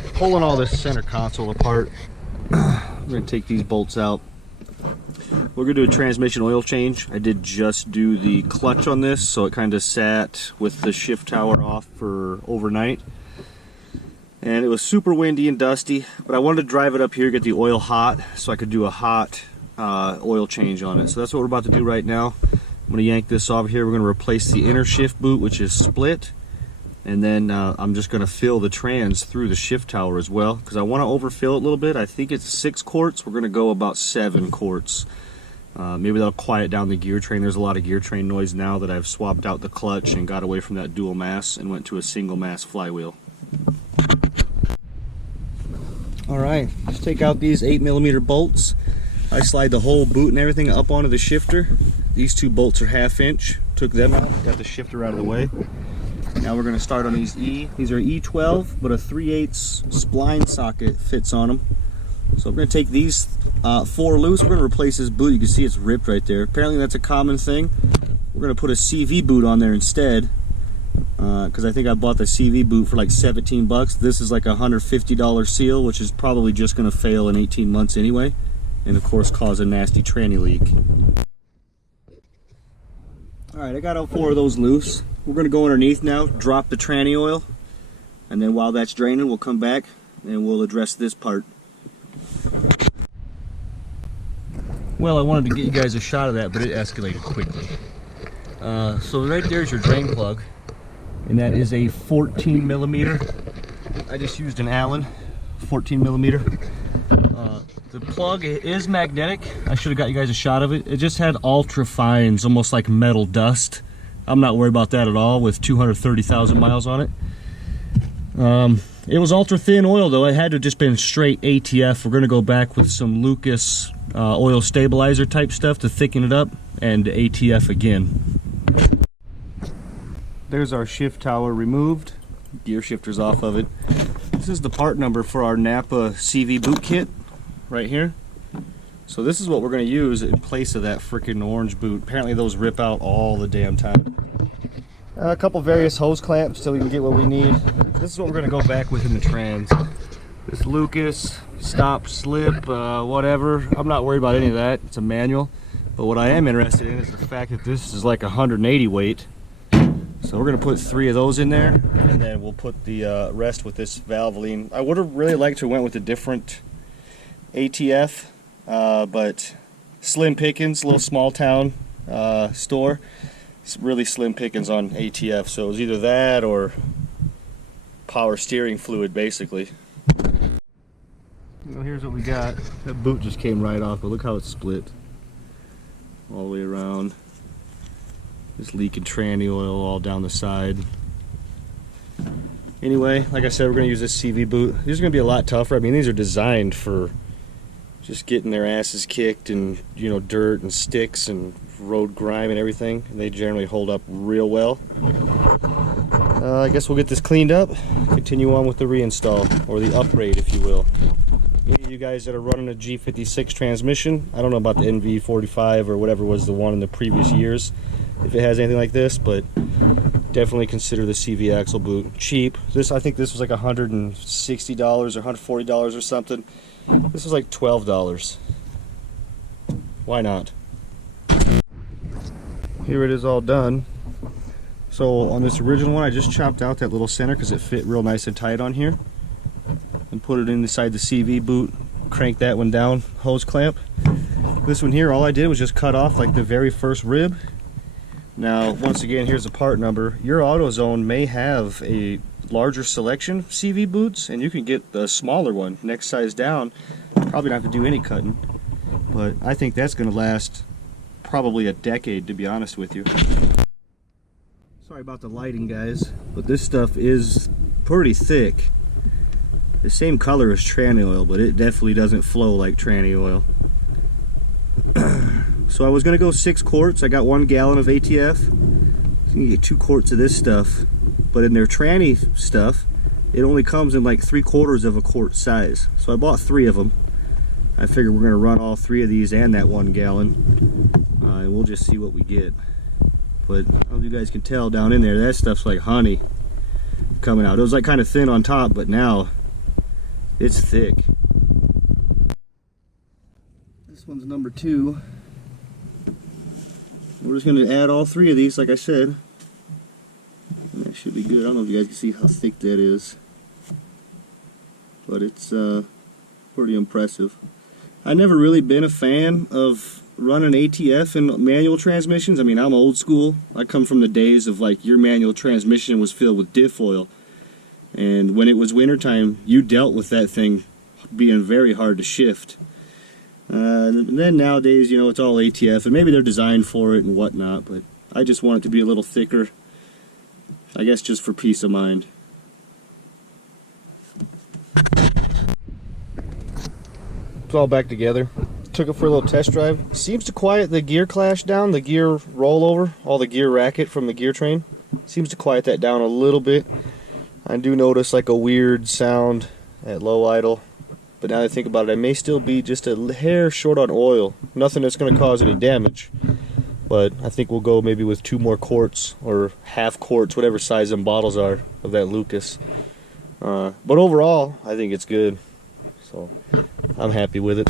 pulling all this center console apart. We're going to take these bolts out. We're going to do a transmission oil change. I did just do the clutch on this, so it kind of sat with the shift tower off for overnight. And it was super windy and dusty, but I wanted to drive it up here, get the oil hot, so I could do a hot oil change on it. So that's what we're about to do right now. I'm going to yank this off here. We're going to replace the inner shift boot, which is split. And then I'm just going to fill the trans through the shift tower as well, because I want to overfill it a little bit. I think it's 6 quarts. We're going to go about 7 quarts. Maybe that'll quiet down the gear train. There's a lot of gear train noise now that I've swapped out the clutch and got away from that dual mass and went to a single mass flywheel. Alright, just take out these 8mm bolts. I slide the whole boot and everything up onto the shifter. These 2 bolts are 1/2 inch. Took them out, got the shifter out of the way. Now we're going to start on these These are E12, but a 3/8 spline socket fits on them. So we're going to take these 4 loose. We're going to replace this boot. You can see it's ripped right there. Apparently that's a common thing. We're going to put a CV boot on there instead, because I think I bought the CV boot for like 17 bucks. This is like a $150 seal, which is probably just going to fail in 18 months anyway, and of course cause a nasty tranny leak. Alright, I got all 4 of those loose. We're going to go underneath now, drop the tranny oil, and then while that's draining we'll come back and we'll address this part. Well, I wanted to get you guys a shot of that, but it escalated quickly. So right there's your drain plug, and that is a 14mm. I just used an Allen 14mm. The plug is magnetic. I should have got you guys a shot of it. It just had ultra fines, almost like metal dust. I'm not worried about that at all with 230,000 miles on it. It was ultra thin oil though. It had to have just been straight ATF. We're going to go back with some Lucas oil stabilizer type stuff to thicken it up, and ATF again. There's our shift tower removed. Gear shifter's off of it. This is the part number for our Napa CV boot kit right here. So this is what we're going to use in place of that freaking orange boot. Apparently those rip out all the damn time. A couple various hose clamps so we can get what we need. This is what we're going to go back with in the trans. This Lucas, stop, slip, whatever. I'm not worried about any of that. It's a manual. But what I am interested in is the fact that this is like 180 weight. So we're going to put 3 of those in there, and then we'll put the rest with this Valvoline. I would have really liked to have went with a different ATF, but slim pickings, little small town store. It's really slim pickings on ATF, so it was either that or power steering fluid basically. Well, here's what we got. That boot just came right off, but look how it's split all the way around. Just leaking tranny oil all down the side. Anyway, like I said, we're going to use this CV boot. These are going to be a lot tougher. I mean, these are designed for just getting their asses kicked and, you know, dirt and sticks and road grime and everything. And they generally hold up real well. I guess we'll get this cleaned up, continue on with the reinstall, or the upgrade if you will. Any of you guys that are running a G56 transmission, I don't know about the NV45 or whatever was the one in the previous years, if it has anything like this, but definitely consider the CV axle boot. Cheap. I think this was like $160 or $140 or something. This was like $12. Why not? Here it is all done. So on this original one, I just chopped out that little center because it fit real nice and tight on here, and put it inside the CV boot, crank that one down, hose clamp. This one here, all I did was just cut off like the very first rib. Now, once again, here's the part number. Your AutoZone may have a larger selection of CV boots, and you can get the smaller one, next size down. Probably not have to do any cutting, but I think that's going to last probably a decade, to be honest with you. Sorry about the lighting, guys, but this stuff is pretty thick. The same color as tranny oil, but it definitely doesn't flow like tranny oil. So I was going to go 6 quarts. I got 1 gallon of ATF. So you get 2 quarts of this stuff. But in their tranny stuff, it only comes in like 3/4 of a quart size. So I bought 3 of them. I figured we're going to run all 3 of these and that 1 gallon. And we'll just see what we get. But I don't know if you guys can tell down in there, that stuff's like honey coming out. It was like kind of thin on top, but now it's thick. This one's number 2. We're just going to add all 3 of these, like I said. And that should be good. I don't know if you guys can see how thick that is, but it's pretty impressive. I've never really been a fan of running ATF in manual transmissions. I mean, I'm old school. I come from the days of like your manual transmission was filled with diff oil, and when it was wintertime, you dealt with that thing being very hard to shift. And then nowadays, you know, it's all ATF, and maybe they're designed for it and whatnot, but I just want it to be a little thicker, I guess just for peace of mind. It's all back together. Took it for a little test drive. Seems to quiet the gear clash down, the gear rollover, all the gear racket from the gear train. Seems to quiet that down a little bit. I do notice like a weird sound at low idle. But now that I think about it, I may still be just a hair short on oil. Nothing that's going to cause any damage. But I think we'll go maybe with 2 more quarts or half quarts, whatever size them bottles are of that Lucas. But overall, I think it's good. So I'm happy with it.